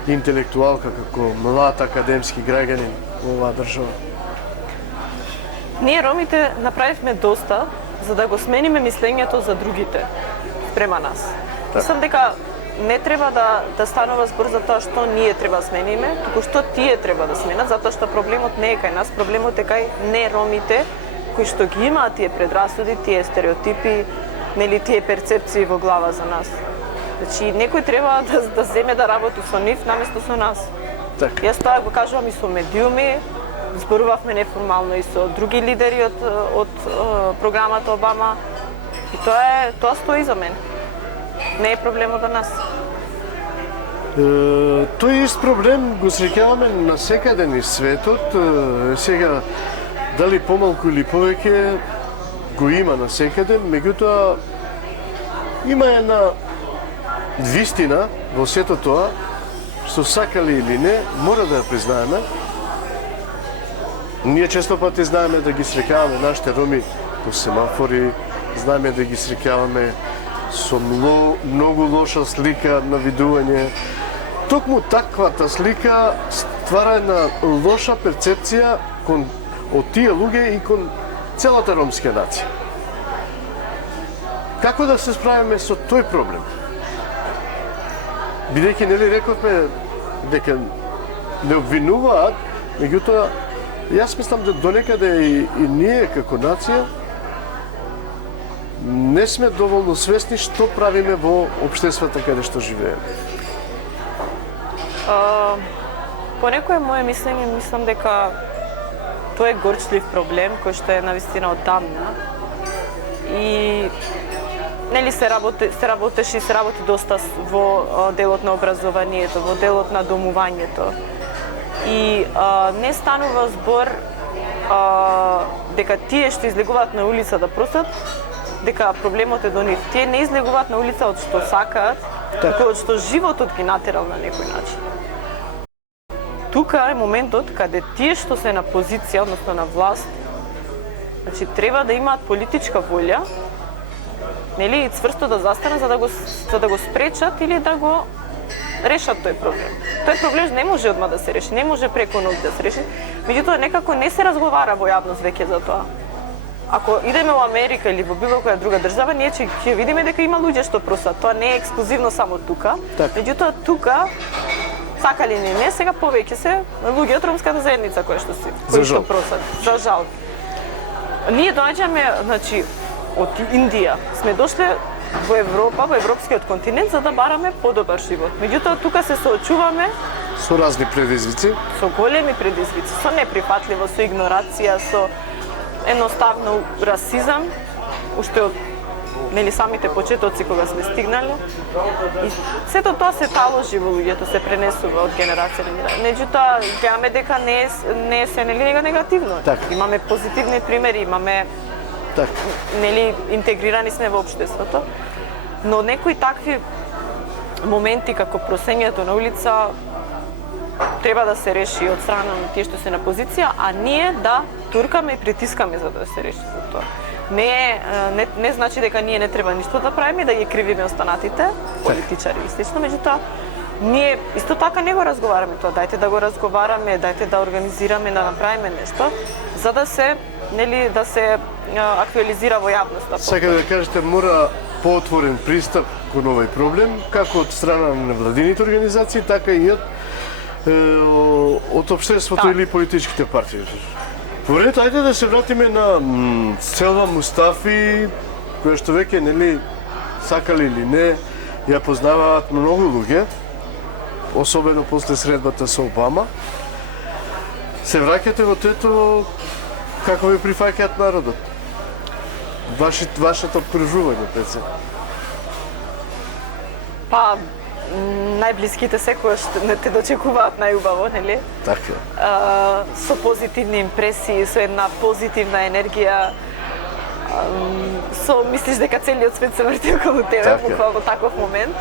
интелектуалка, како млад академски граѓанин во оваа држава? Ние ромите направивме доста за да го смениме мислењето за другите спрема нас. Мислам дека не треба да станува збор за тоа што ние треба да смениме, туку што тие треба да сменат, затоа што проблемот не е кај нас, проблемот е кај не ромите кои што ги имаат тие предрасуди, тие стереотипи, нели тие перцепции во глава за нас. Значи некој треба да земе да работи со нив наместо со нас. Так. Јас тоа го кажувам и со медиуми, зборувавме неформално и со други лидери од програмата Обама. И тоа стои за мен. Не е проблемот за нас. Тој ист проблем го среќаваме на секаде низ светот. Сега, дали помалку или повеќе, го има на секаде, меѓутоа има една вистина во сето тоа, што сакали или не, мора да ја признаеме. Ние често пати знаеме да ги среќаваме нашите роми по семафори, знаеме да ги среќаваме со многу лоша слика на видување. Токму таквата слика ствара една лоша перцепција од тие луѓе и кон целата ромска нација. Како да се справиме со тој проблем? Бидејќи нели рековме дека не обвинуваат, меѓутоа јас мислам да донекаде и ние како нација не сме доволно свесни што правиме во општеството каде што живееме. По некое мое мислење, мислам дека тоа е горчлив проблем кој што е навистина одамна. И нели се работи доста во делот на образованието, во делот на домувањето. И не станува збор дека тие што излегуваат на улица да просат, дека проблемот е до нив. Тие не излегуваат на улица од што сакаат, туку од што животот ги натерал на некој начин. Тука е моментот каде тие што се на позиција, односно на власт, значи треба да имаат политичка волја, нели, и цврсто да застанат за да го спречат или да го решат тој проблем. Тој проблем не може одма да се реши, не може преку ноќ да се реши, меѓутоа некако не се разговара во јавност веќе за тоа. Ако идеме во Америка или во било која друга држава, ние ќе видиме дека има луѓе што просат. Тоа не е ексклузивно само тука. Меѓутоа тука сакали или не, сега повеќе се луѓе од ромската заедница кои што просат. За жал. Ние доаѓаме, значи, од Индија. Сме дошле во Европа, во европскиот континент за да бараме подобар живот. Меѓутоа тука се соочуваме со разни предизвици, со големи предизвици, со неприфатливост, со игнорација, со едноставно расизам, уште од нели самите почетоци кога сме стигнале. И сето тоа се таложи во луѓето, се пренесува од генерација на генерација. Меѓутоа, гледаме дека не е се нели негативно. Имаме позитивни примери, имаме нели интегрирани сме во општеството, но некои такви моменти како просењето на улица треба да се реши од страна на тие што се на позиција, а ние да туркаме и притискаме за да се реши за тоа. Не значи дека ние не треба ништо да правиме, да ги кривиме останатите политичари и слично, меѓутоа ние исто така не го разговараме тоа. Дајте да го разговараме, дајте да организираме, да направиме нешто за да се нели да се актуализира во јавноста. Сака да кажете, мора поотворен пристап кон овој проблем, како од страна на невладините организации, така и од општеството или политичките партии. Во ред, ајде да се вратиме на Селва Мустафи, која што веќе нели сакали или не, ја познаваат многу луѓе, особено после средбата со Обама. Се враќате во тето, како ви прифаќаат народот? Вашето обкружување, пред се? Па, најблиските секојаш не те дочекуваат најубаво, нели? Така. Со позитивни импресии, со една позитивна енергија, мислиш дека целиот свет се врти околу тебе, буквално таков момент.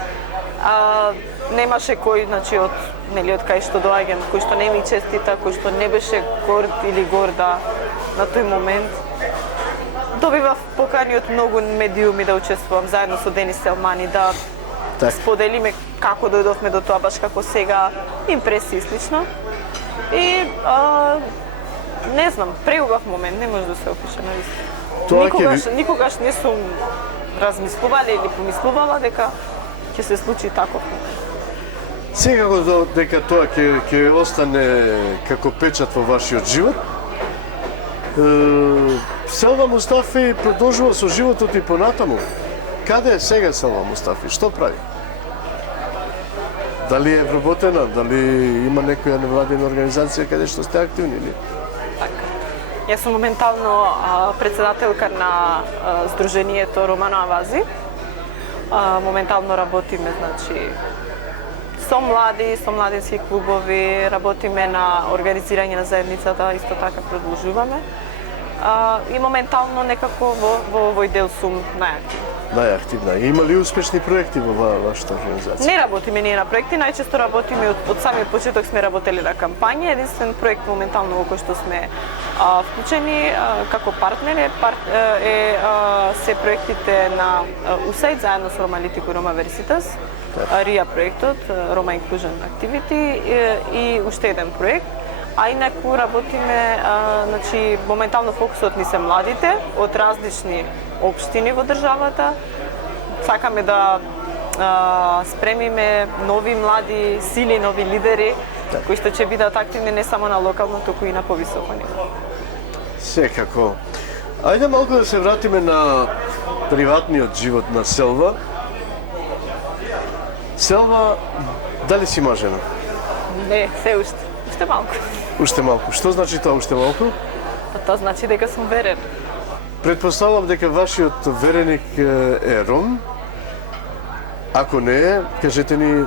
Немаше кој, значи, од кај што доаѓам, кој што не ми честита, кој што не беше горд или горда на тој момент. Добивав покани од многу медиуми да учествувам заедно со Денис Селмани, да споделиме како дојдовме до тоа, баш како сега, импресии слично. И не знам, преубав момент, не може да се опише навистина. Никогаш не сум размислувала или помислувала дека ќе се случи таков момент. Секако дека тоа ќе остане како печат во вашиот живот. Селва Мустафи продолжува со животот и понатаму. Каде е сега Селва Мустафи? Што прави? Дали е вработена? Дали има некоја невладина организација каде што сте активни? Јас сум моментално председателка на Сдруженијето Романо Авази. Моментално работиме, значи, со млади, со младински клубови, работиме на организирање на заедницата, исто така продолжуваме. И моментално некако во овој дел сум најактивна. Најактивна. Има ли успешни проекти во вашата организација? Не работиме ние на проекти, најчесто работиме од самиот почеток сме работели на кампања. Единствен проект моментално во кој што сме вклучени како партнери се проектите на USAID заедно со Roma Litico Roma Versitas, RIA проектот, Roma Inclusion Activity и уште еден проект. А инаку работиме, значи, моментално фокусот ни се младите од различни општини во државата. Сакаме да спремиме нови млади сили, нови лидери, кои што ќе бидат активни не само на локално, туку и на повисоко ниво. Секако. Ајде малку да се вратиме на приватниот живот на Селва. Селва, дали си мажена? Не, се уште. Уште малку. Уште малку. Што значи тоа уште малку? Па тоа значи дека сум верен. Предпоставувам дека вашиот вереник е ром. Ако не е, кажете ни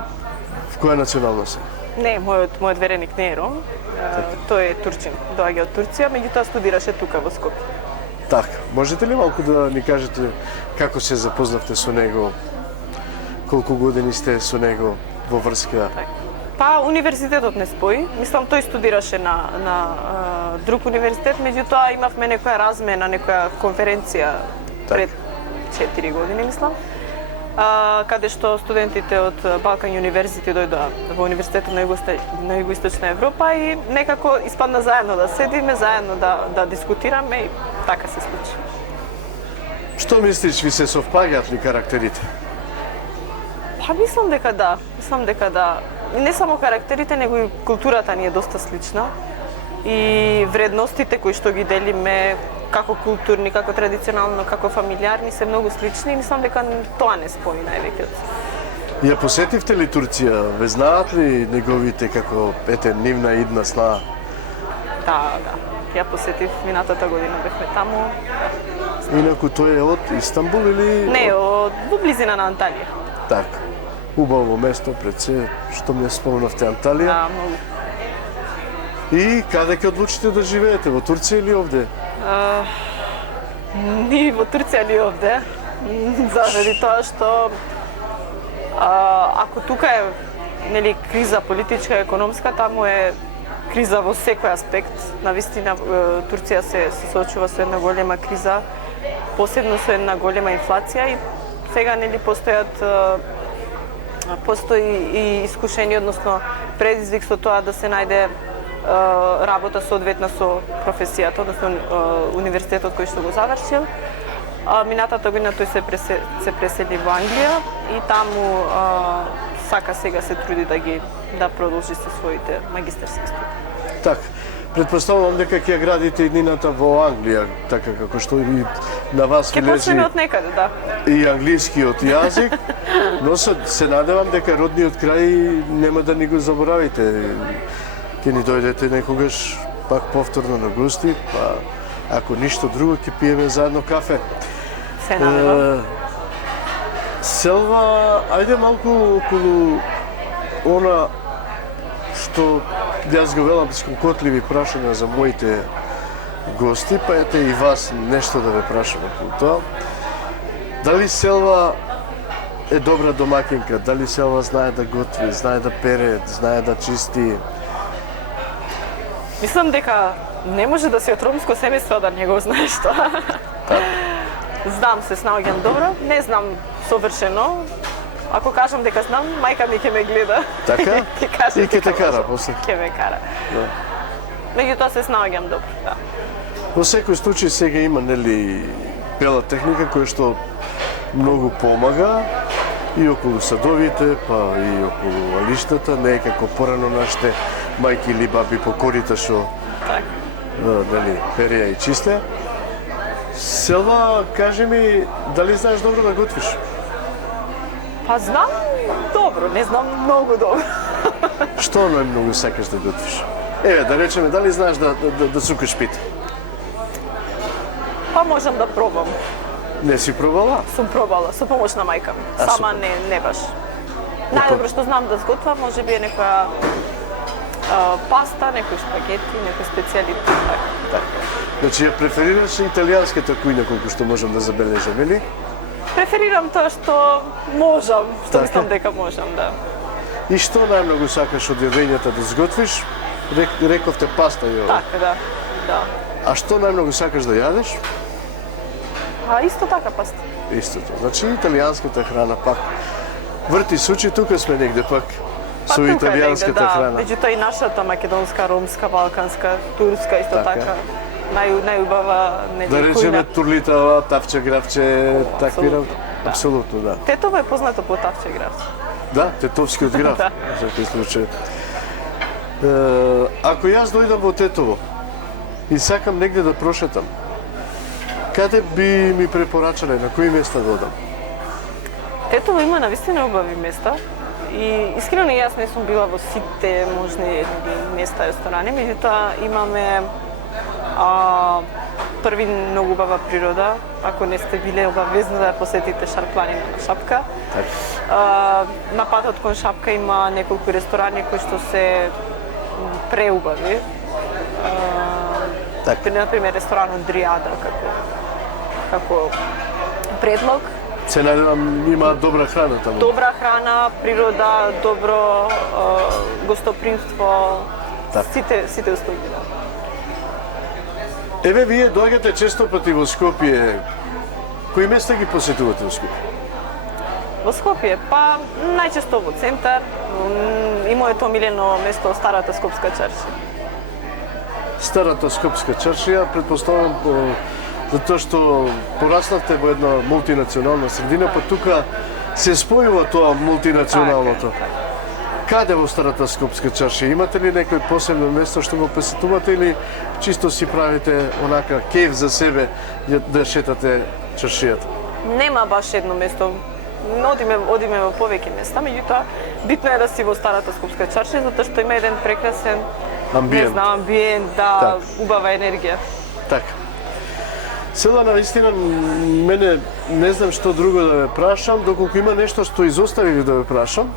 в која националност е? Не, мојот вереник не е ром. Тој е турчин, доаѓа од Турција, меѓутоа студираше тука во Скопје. Така, можете ли малку да ни кажете како се запознавте со него? Колку години сте со него во врска? Па универзитетот не спои. Мислам тој студираше на друг универзитет, меѓутоа имавме некоја размена, некоја конференција пред 4 години, мислам. Каде што студентите од Балкан Универзити дојдоа во Универзитетот на Југоисточна Европа и некако испадна заедно да седиме, заедно да дискутираме и така се случи. Што мислиш, ви се совпаѓаат ли карактерите? Па мислам дека да. И не само карактерите, него и културата ни е доста слична. И вредностите кои што ги делиме, како културни, како традиционално, како фамилиарни, се многу слични и мислам дека тоа не спои највеќе. Ја посетивте ли Турција? Ве знаат ли неговите како нивна идна сна? Да. Ја посетив минатата година, бевме таму. Инаку тој е од Истанбул или? Не, во близина на Анталија. Така. Убаво место пред се, што ми спомнавте Анталија. Да, многу. И каде ќе одлучите да живеете, во Турција или овде? Ни во Турција или овде. Заради тоа што ако тука е криза политичка и економска, таму е криза во секој аспект. Навистина Турција се соочува со една голема криза, посебно со една голема инфлација и сега постои и искушение, односно предизвик со тоа да се најде работа соодветна со професијата, односно универзитетот кој што го завршил. Минатата година тој се пресели во Англија и таму сака сега се труди да продолжи со своите магистарски студии. Така. Предпоставувам дека ќе градите иднината во Англија, така како што и на вас ви лежи. Ќе почнеме од некаде, да. И англискиот јазик, но се надевам дека родниот крај нема да ни го заборавите. Ќе ни дојдете некогаш пак повторно на гости, па ако ништо друго ќе пиеме заедно кафе. Се надевам. Селва, ајде малку околу она што јас го велам скокотливи прашања за моите гости, па ете и вас нешто да ве прашам околу тоа. Дали Селва е добра домакинка? Дали Селва знае да готви, знае да пере, знае да чисти? Мислам дека не може да си од ромско семејство да не го знаеш тоа. Знам, се снаоѓам добро, не знам совршено. Ако кажам дека знам, мајка ми ќе ме гледа. Така? И ќе те кара после. Ќе ме кара. Меѓутоа се снаоѓам добро, да. Во секој случај сега има бела техника која што многу помага и околу садовите, па и околу алиштата, не е како порано нашите мајки или баби по корита што переја и чисте. Селва, кажи ми, дали знаеш добро да готвиш? Па знам добро, не знам многу добро. Што најмногу сакаш да готвиш? Еве, да речеме, дали знаеш да цукаш пита? Па можам да пробам. Не си пробала? Сум пробала со помош на мајка ми. А, Сама не баш. Најдобро што знам да сготвам може би е некоја паста, некои шпагети, некој специјалитет. Така. Значи ја преферираш италијанската кујна колку што можам да забележам, или? Преферирам тоа што можам, што Така. мислам дека можам, да. И што најмногу сакаш од јадењата да сготвиш? Рековте паста ја. Така, да. А што најмногу сакаш да јадеш? А исто така паста. Истото. Значи италијанската храна пак врти сучи, тука сме негде пак со тука е италијанската негде, да. храна. Меѓутоа и нашата македонска, ромска, балканска, турска исто Така. така. Најубава Да речеме турлитава, тавче, гравче, такви Апсолутно, да. Апсолутно, да. Тетово е познато по тавче гравче. Да, Тетовскиот граф, Да. за тој случај. Ако јас дојдам во Тетово и сакам негде да прошетам, каде би ми препорачале, на кои места да одам? Тетово има навистина убави места и искрено јас не сум била во сите можни места и ресторани, меѓутоа имаме први многу убава природа. Ако не сте биле, обавезно да ја посетите Шарпланина на Шапка. На патот кон Шапка има неколку ресторани кои што се преубави. Така. Например, ресторанот Дриада како предлог. Се надевам има добра храна таму. Добра храна, природа, добро гостопримство, Така. сите услуги. Еве, вие доаѓате често пати во Скопје. Кои места ги посетувате во Скопје? Во Скопје, па најчесто во центар и моето омилено место Старата Скопска чаршија. Старата Скопска чаршија, претпоставам затоа што пораснавте во една мултинационална средина, па тука се спојува тоа мултинационалното. Каде во Старата Скопска чаршија? Имате ли некој посебно место што го посетувате или чисто си правите онака кеф за себе да шетате чаршијата? Нема баш едно место. Одиме во повеќе места, меѓутоа битно е да си во Старата Скопска чаршија затоа што има еден прекрасен Амбиент. амбиент, да, убава енергија. Така. Сега навистина мене не знам што друго да ве прашам, доколку има нешто што изоставив да ве прашам.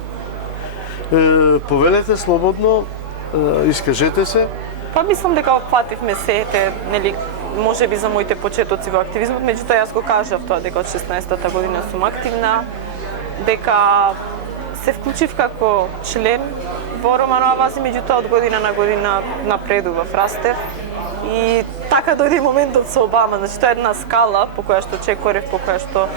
Повелете слободно, искажете се. Па мислам дека опфативме сете, нели, може би за моите почетоци во активизмот, меѓутоа јас го кажав тоа дека од 16-та година сум активна, дека се вклучив како член во Романова Вази, меѓутоа од година на година напредував, растев и така дојде моментот со Обама, значи тоа е една скала по која што чекорев, по која што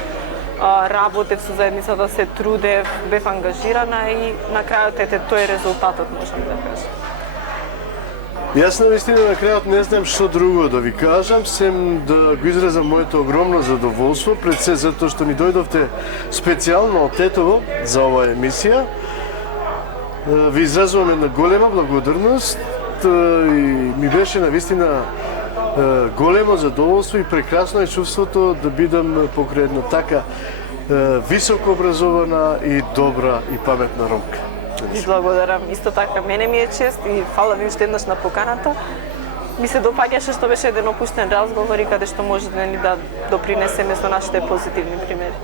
работев со заедницата, се трудев, бев ангажирана и на крајот ете тој е резултатот, можам да кажам. Јас навистина на крајот не знам што друго да ви кажам, сем да го изразам моето огромно задоволство, пред се затоа што ми дојдовте специјално од Тетово за оваа емисија. Ви изразувам една голема благодарност и ми беше навистина големо задоволство и прекрасно е чувството да бидам покрај една така високо образована и добра и паметна ромка. Ви благодарам. Исто така, мене ми е чест и фала ви уште еднаш на поканата. Ми се допаѓаше што беше еден опуштен разговор и каде што може да допринесеме со нашите позитивни примери.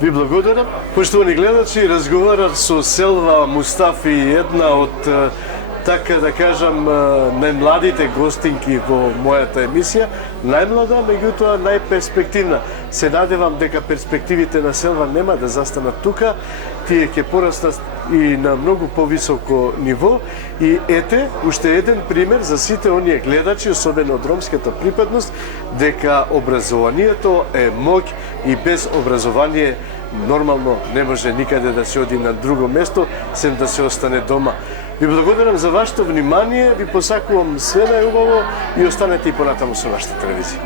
Ви благодарам. Поштовани гледачи, разговарав со Селва Мустафи, една од така да кажам, најмладите гостинки во мојата емисија. Најмлада, меѓутоа најперспективна. Се надевам дека перспективите на Селва нема да застанат тука, тие ќе пораснат и на многу повисоко ниво. И ете, уште еден пример за сите оние гледачи, особено од ромската припадност, дека образованието е моќ и без образование нормално не може никаде да се оди на друго место, сем да се остане дома. Ви благодарам за вашето внимание, ви посакувам све најубаво и останете и понатаму со нашата телевизија.